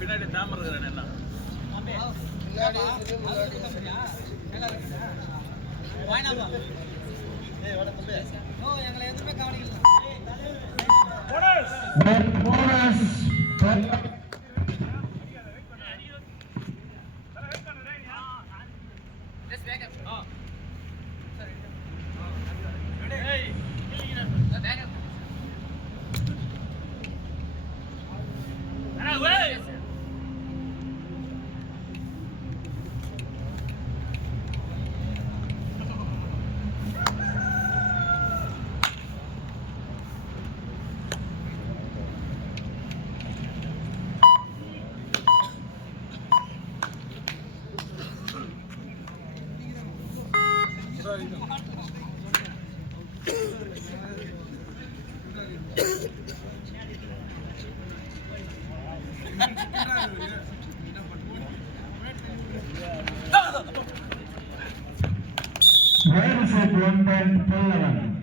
பின்னாடி தாமரை இருக்கிறேன் என்ன Red Where is it one point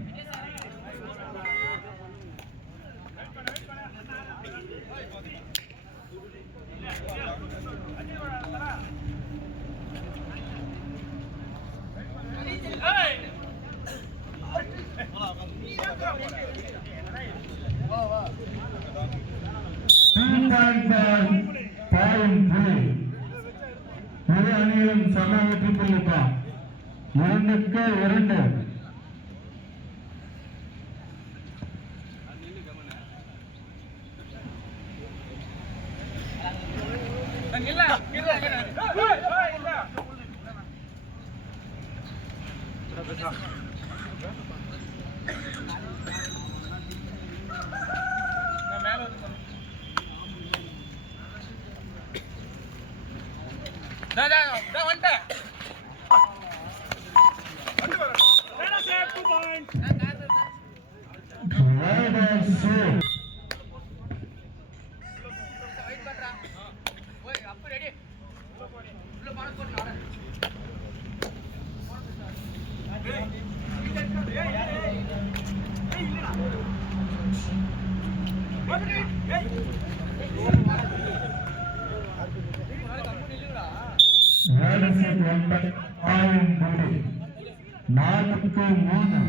முத்தாழ்த்தார் பாயும் இரு அணியிலும் சம வெற்றி இரண்டுக்கு இரண்டு நாலுக்கு மூணு.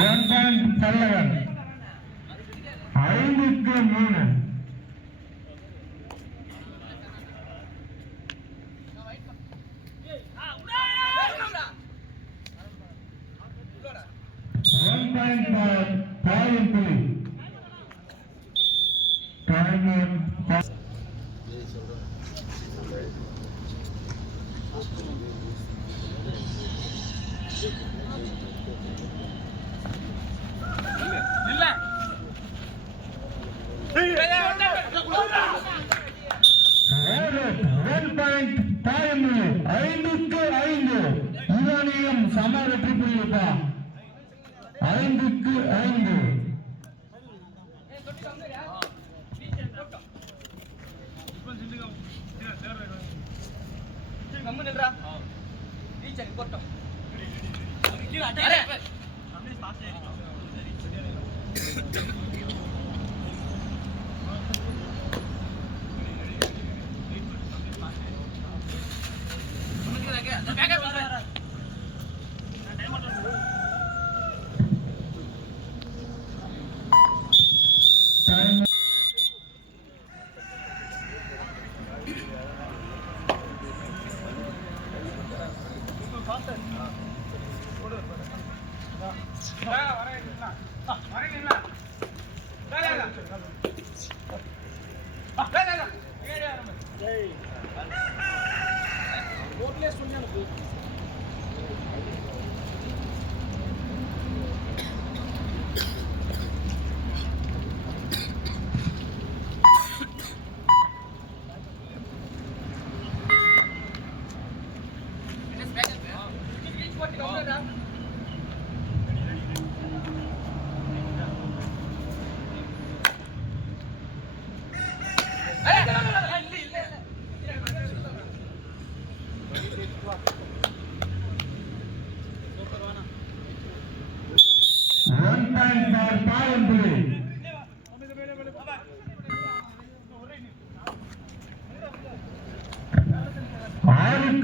ஒன் பாயிண்ட் ஐந்துக்கு மூணு ஒன் பாயிண்ட் பாயிண்ட் புலி டைம் ஒன் பாயிண்ட் டைம் ஐந்துக்கு ஐந்து ஈரானியம் சம வெற்றி புள்ளிப்பா ஐந்துக்கு ஐந்து டைம்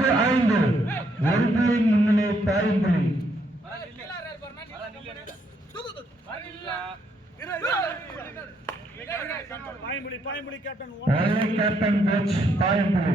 ஆறுக்கு ஐந்து ஒரு புள்ளி முன்னிலை தாய்மொழி பாயமொழி பாயமொழி கேப்டன் ஒன்லி கேப்டன் கோச் தாய்மொழி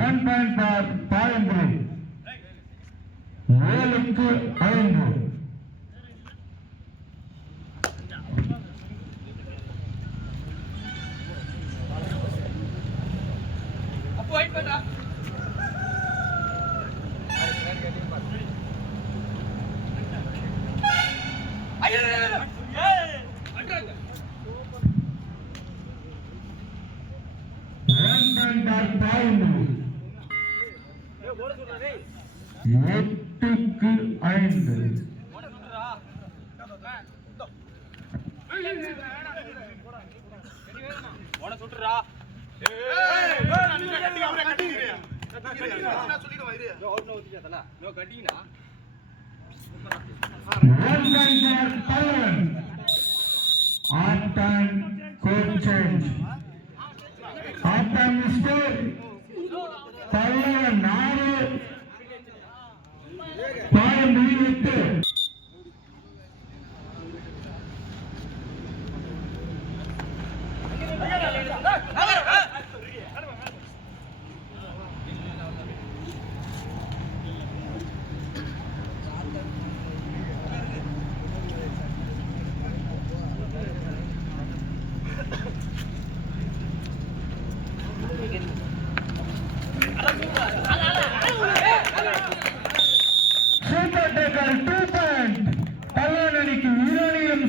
ஒன் பாயிண்ட் பார் தாயம்புரி ஏழுக்கு ஐந்து ஒன் பாயிண்ட் பார் தாயம்புரி எட்டுக்கு ஐந்து ஒன் பாயிண்ட் கோட் சேஞ்ச்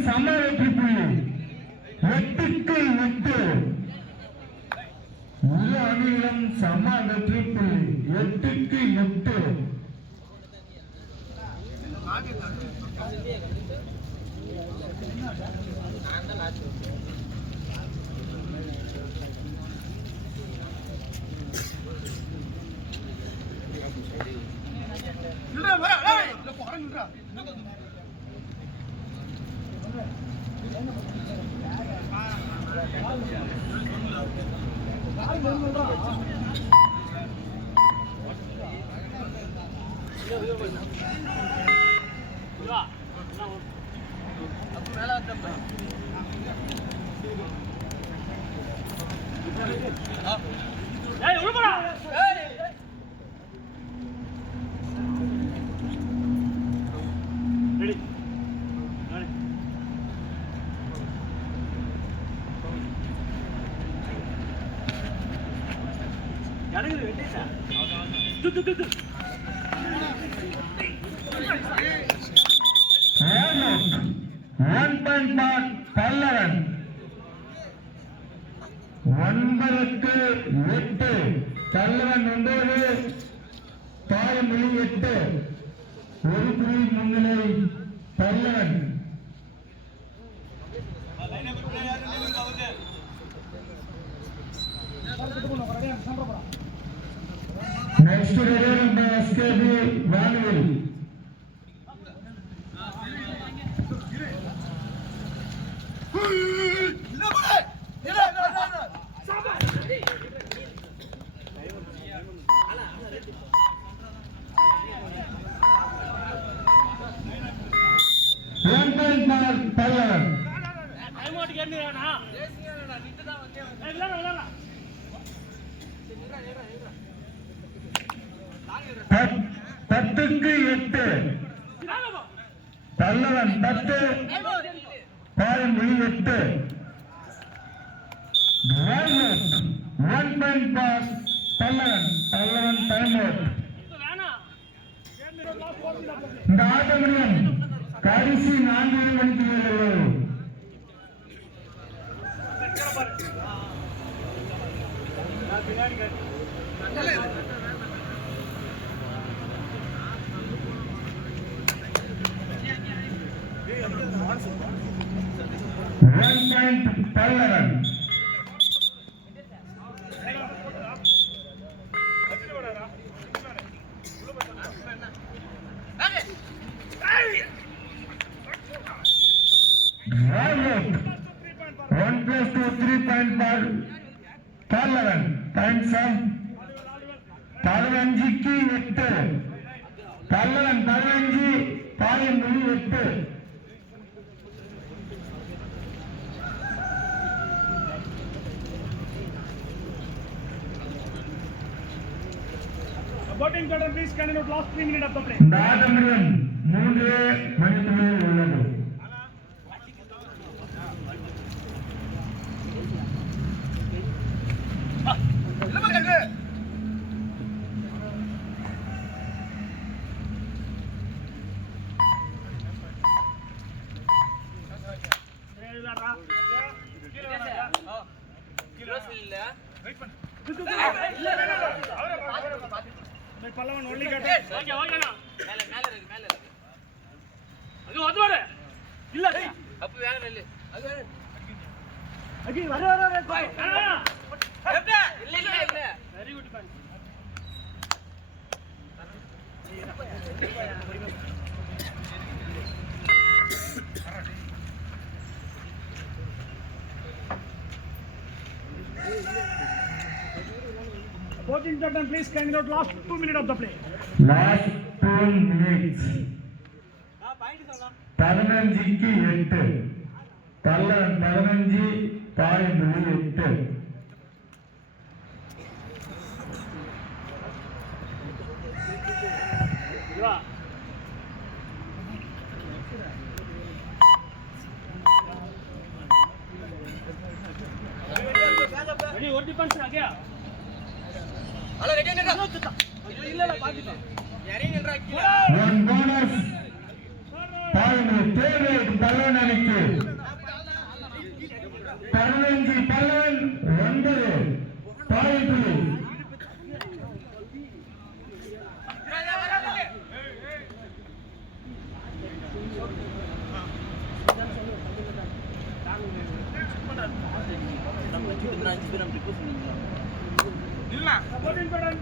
சம வெற்றி புள்ளி எட்டுக்கு எட்டு இரு அணியிலும் சம வெற்றி புள்ளி. எட்டுக்கு எட்டு ஏய் பல்லவன் ஒன்பதுக்கு எட்டு பல்லவன் ஒன்பது தாயமொழி எட்டு ஒரு புள்ளி முன்னிலை பல்லவன். பாயமொழி எட்டு dragon Pallavan Pallavan time out last four minute of இந்த ஆட்ட முடியும் கடைசி நான்கு மணிக்கு one point Pallavan Drive out. One plus two, three point ball. Pallavan times பதினஞ்சுக்கு எட்டு பல்லவன் பதினஞ்சு பாயமொழி எட்டு please can you note last three minutes of the play. இந்த ஆட்டமுடன் மூன்று மணித்துளிகள் உள்ளது Voting pattern, please can you note last two minutes of the play. Last two minutes பதினஞ்சுக்கு எட்டு பல்லவன் பதினஞ்சு பாயமொழி எட்டு ரெடி ஒரு டிஃபென்ஸ் ஆகியா ஒன் போனஸ் பாயமொழி தேவை பல்லவன் அணிக்கு பதினஞ்சு பல்லவன் ஒன்பது பாயமொழி Voting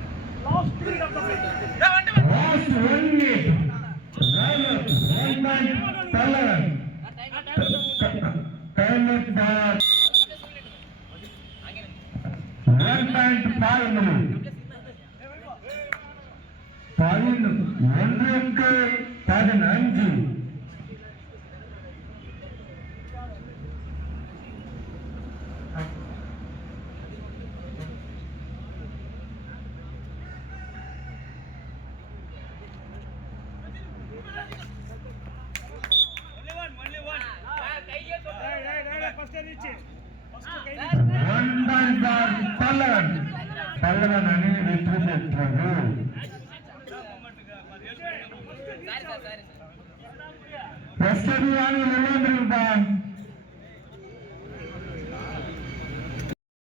பல்லவன் பல்லவன் அணி வெற்றி பெற்றது. ஃபர்ஸ்ட் அணி அணி விளையாண்டுருப்பான்